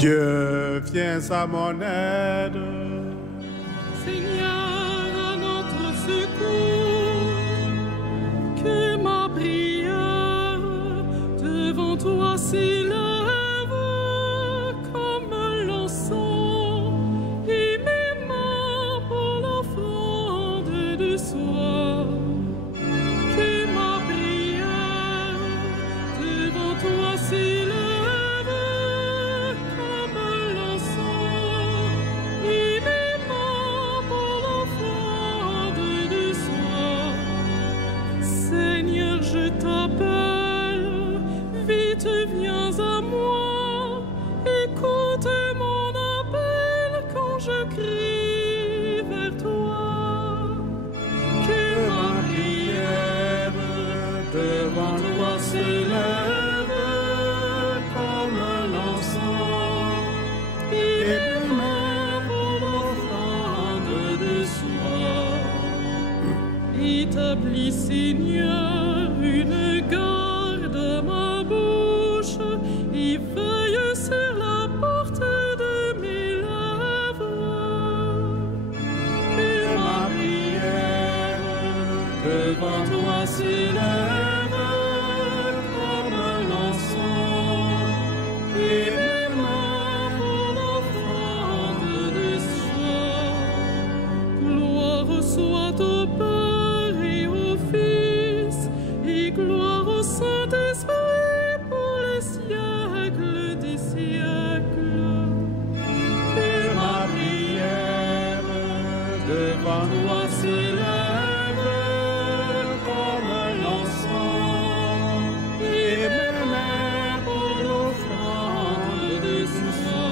Dieu, viens à mon aide. Seigneur, à notre secours, que ma prière devant toi s'élève comme l'encens et mes mains pour l'offrande de soi. Que ma prière devant toi s'élève je t'appelle, vite viens à moi, écoute mon appel quand je crie vers toi. Que ma prière devant toi s'élève comme l'encens et mes mains pour l'offrande de soi. Établis, Seigneur, une garde à ma bouche et veille sur la porte de mes lèvres. Que ma prière devant toi s'élève comme l'encens et mes mains pour l'offrande de soi. Gloire soit au Père et au Fils et gloire au Saint-Esprit pour les siècles des siècles. Que ma prière devant toi s'élève comme l'encens et mes mains pour l'offrande de soi.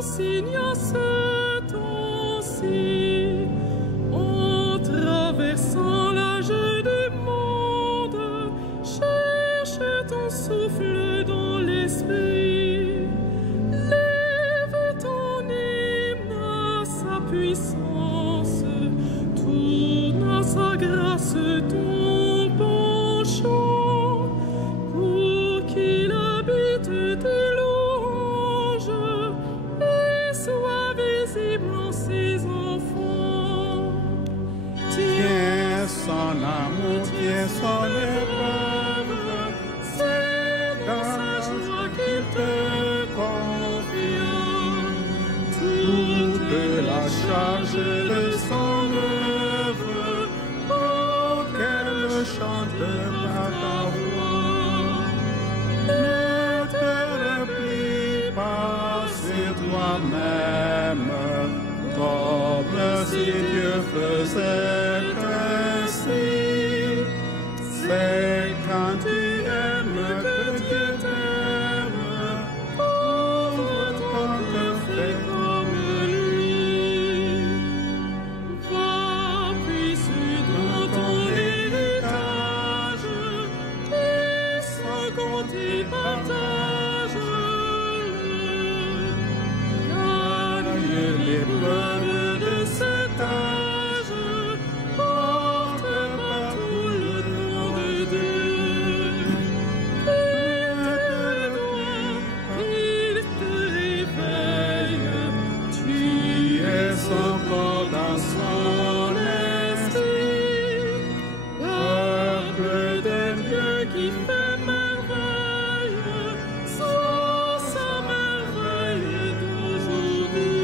Signe à ce temps-ci, en traversant l'âge du monde, cherche ton souffle dans l'esprit, lève ton hymne à sa puissance, tourne à sa grâce ton penchant, pour qu'il habite tes louanges. Sois visible en ses enfants. Tiens son amour, tiens son épreuve, c'est dans sa joie qu'il te confie. Toute la charge de son œuvre, oh qu'elle chante par ta voix. Ne te replie pas sur toi-même, comme si Dieu faisait ainsi. C'est quand tu aimes que Dieu t'aime, ouvre ton cœur, fais comme lui. Va puiser dans ton héritage, et sans compter partage. L'épreuve de cet âge porte partout le nom de Dieu. Qu'il te réveille, tu es encore dans son esprit. Peuple de Dieu qui fait merveille, sois sa merveille d'aujourd'hui.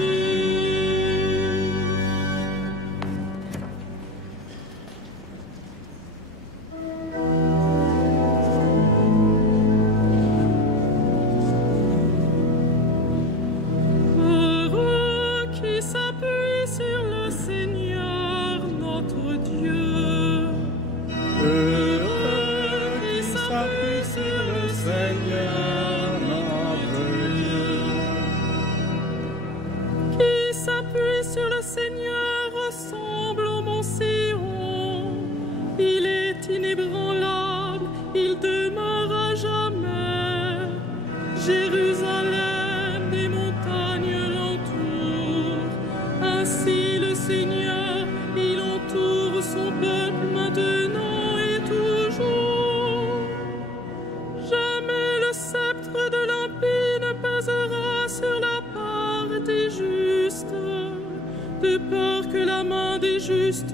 Heureux qui s'appuie sur le Seigneur notre Dieu. Heureux qui s'appuie sur le Seigneur notre Dieu. Qui s'appuie sur le Seigneur ressemble au mont Sion. Il est inébranlable, il demeure à jamais. Jérusalem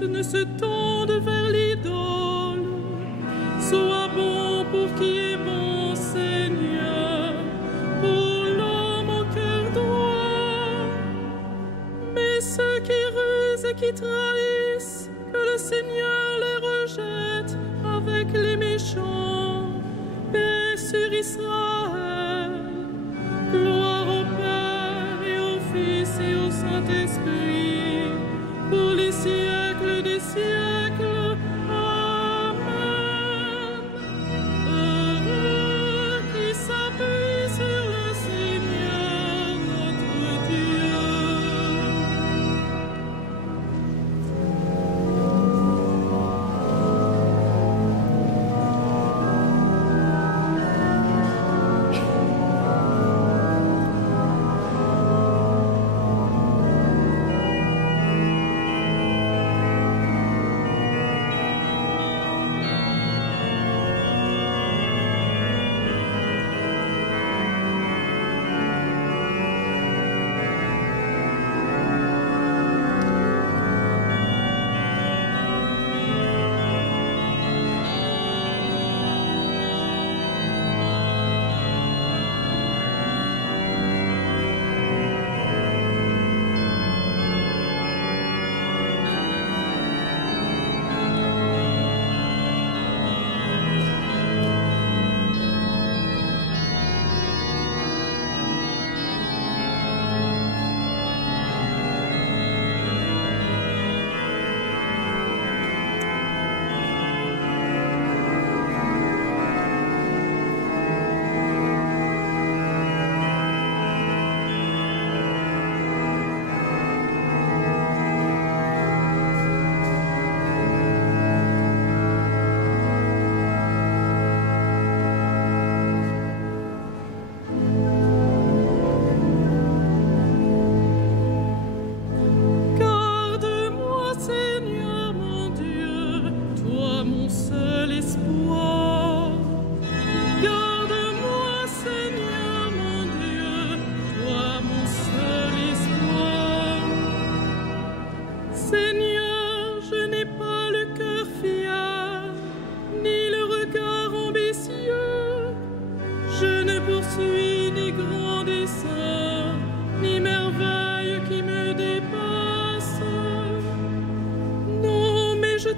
ne se tende vers l'idole. Sois bon pour qui est bon, Seigneur, pour l'homme au cœur droit. Mais ceux qui rusent et qui trahissent, que le Seigneur les rejette avec les méchants. Paix sur Israël, gloire au Père et au Fils et au Saint-Esprit, pour les siècles des siècles. Amen. Heureux qui s'appuie sur le Seigneur notre Dieu.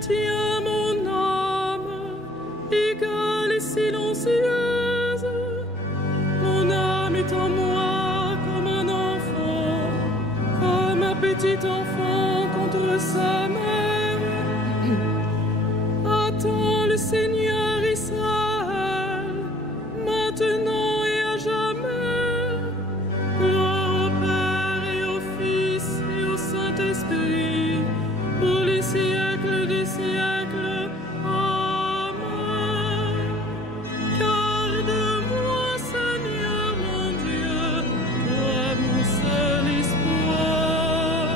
Tiens mon âme, égale et silencieuse. Mon âme est en moi comme un enfant, comme un petit enfant contre sa mère. Attends le Seigneur Israël, maintenant et à jamais. Gloire au Père et au Fils et au Saint-Esprit, pour les siècles des siècles. Amen. Garde-moi, Seigneur mon Dieu, toi mon seul espoir.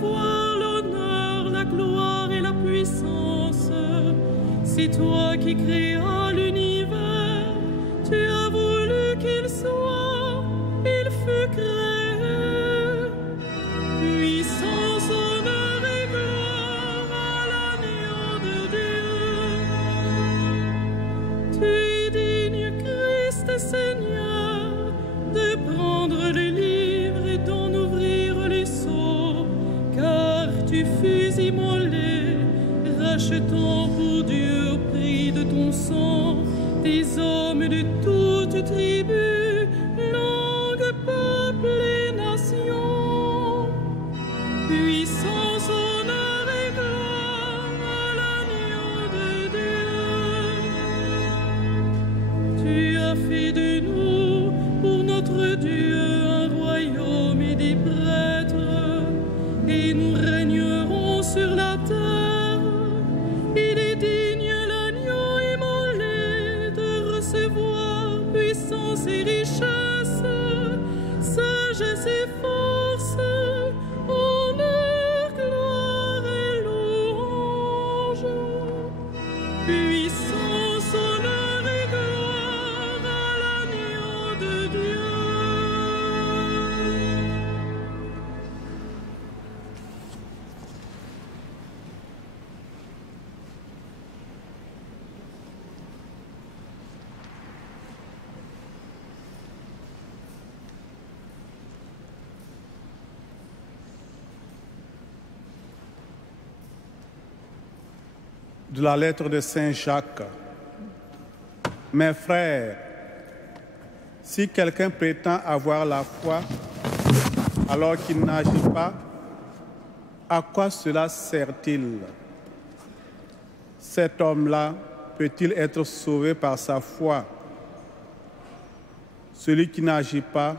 recevoir l'honneur, la gloire et la puissance. C'est toi qui créas l'univers, tu as voulu qu'il soit, il fut créé. Puissance, honneur et gloire à l'agneau de Dieu. Tu es digne, Christ Seigneur, de prendre le livre et d'en ouvrir les sceaux, car tu fus immolé, rachetant pour Dieu au prix de ton sang des hommes de toutes tribus, langues, peuples et nations. Puissance, honneur et gloire à l'agneau de Dieu. Tu as fait de nous, pour notre Dieu, un royaume et des prêtres, et nous régnerons sur la terre. Il est digne, l'agneau immolé, de recevoir puissance et richesse, sagesse et force, honneur, gloire et louange. Puissance, honneur et gloire à l'agneau de Dieu. De la lettre de Saint Jacques. Mes frères, si quelqu'un prétend avoir la foi alors qu'il n'agit pas, à quoi cela sert-il? Cet homme-là peut-il être sauvé par sa foi? Celui qui n'agit pas,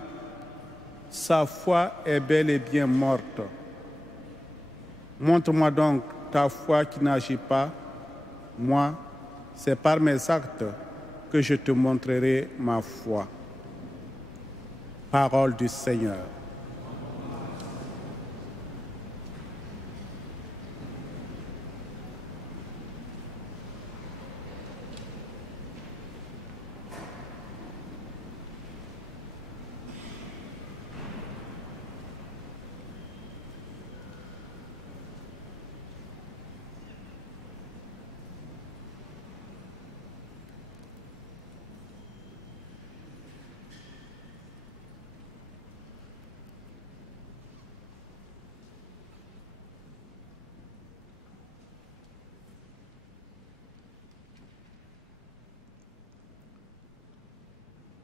sa foi est bel et bien morte. Montre-moi donc ta foi qui n'agit pas. Moi, c'est par mes actes que je te montrerai ma foi. Parole du Seigneur.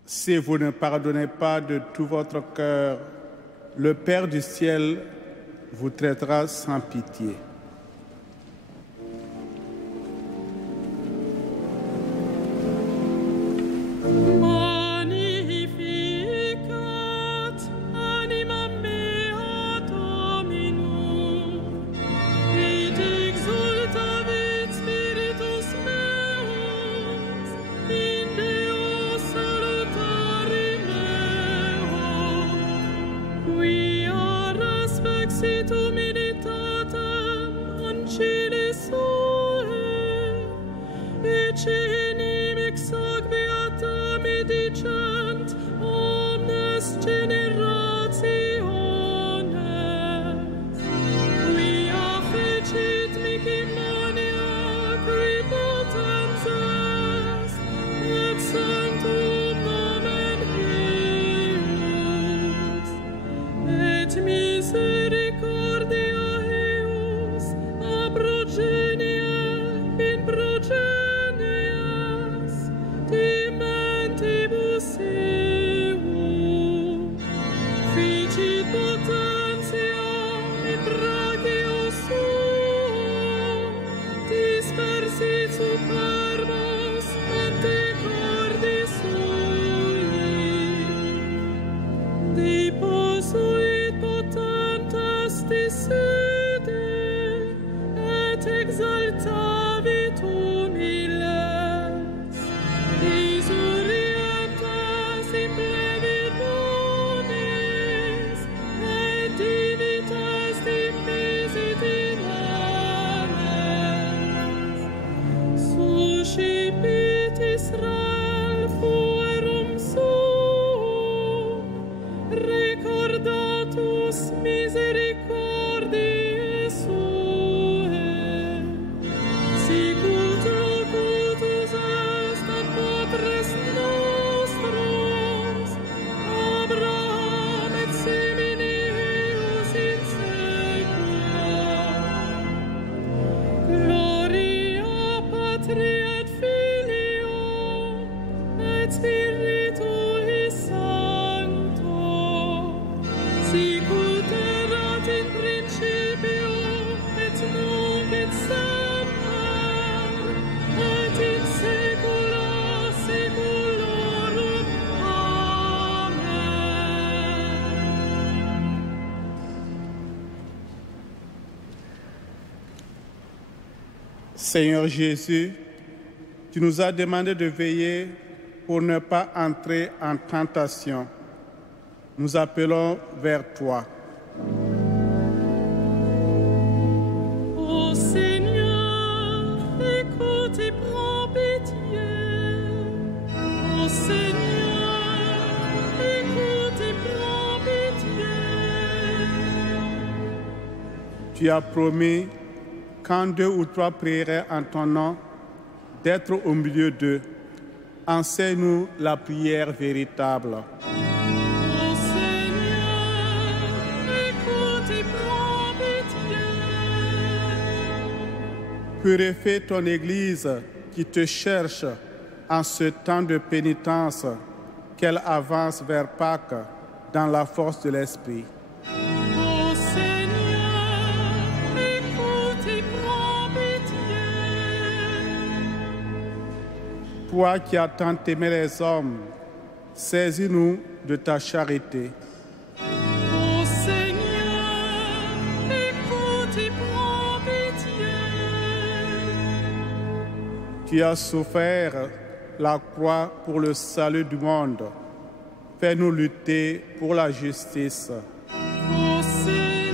Si vous ne pardonnez pas de tout votre cœur, le Père du ciel vous traitera sans pitié. Divitas Seigneur Jésus, tu nous as demandé de veiller pour ne pas entrer en tentation. Nous appelons vers toi. Ô Seigneur, écoute et prends pitié. Ô Seigneur, écoute et prends pitié. Tu as promis, quand 2 ou 3 prieraient en ton nom, d'être au milieu d'eux. Enseigne-nous la prière véritable. Ô Seigneur, écoute et prends pitié. Purifie ton Église qui te cherche en ce temps de pénitence, qu'elle avance vers Pâques dans la force de l'Esprit. Ô Seigneur, écoute et prends pitié. Toi qui as tant aimé les hommes, saisis-nous de ta charité. Ô Seigneur, écoute et prends pitié. Tu as souffert la croix pour le salut du monde. Fais-nous lutter pour la justice. Ô Seigneur,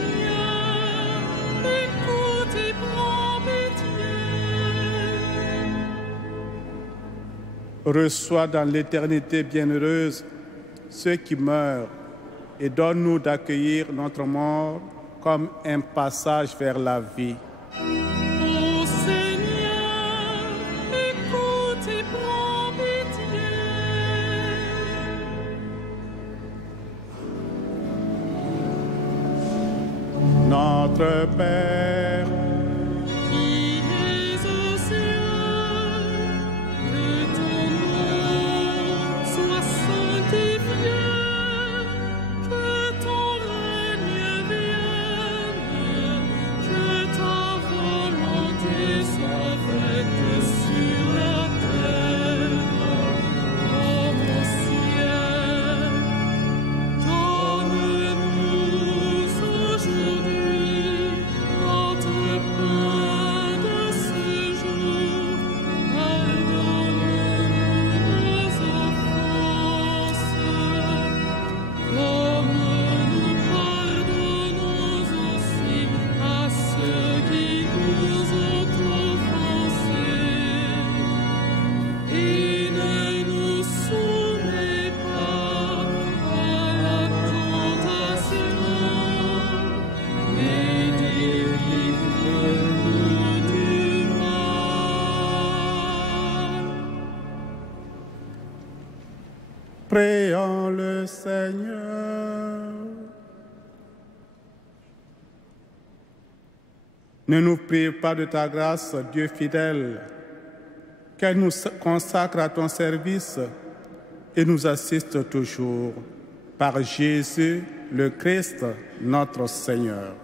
écoute et prends pitié. Reçois dans l'éternité bienheureuse ceux qui meurent et donne-nous d'accueillir notre mort comme un passage vers la vie. Ô Seigneur, écoute et prends pitié. Notre Père, Qui es aux cieux, que ton nom soit sanctifié, que ton règne vienne, que ta volonté soit faite sur la terre comme au ciel. Donne-nous aujourd'hui notre pain de ce jour. Pardonne-nous nos offenses, comme nous pardonnons aussi à ceux qui nous ont offensés. Et ne nous soumets pas à la tentation, mais délivre-nous du mal. prions le Seigneur. Ne nous prive pas de ta grâce, Dieu fidèle, qu'elle nous consacre à ton service et nous assiste toujours. Par Jésus, le Christ, notre Seigneur.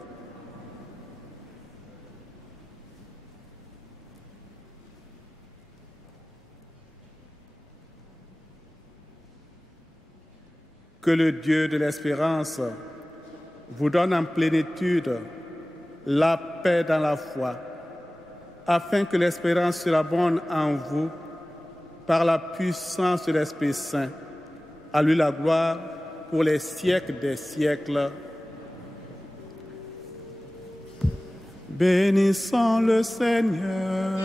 Que le Dieu de l'espérance vous donne en plénitude la paix dans la foi, afin que l'espérance surabonde en vous par la puissance de l'Esprit Saint. À lui la gloire pour les siècles des siècles. Bénissons le Seigneur.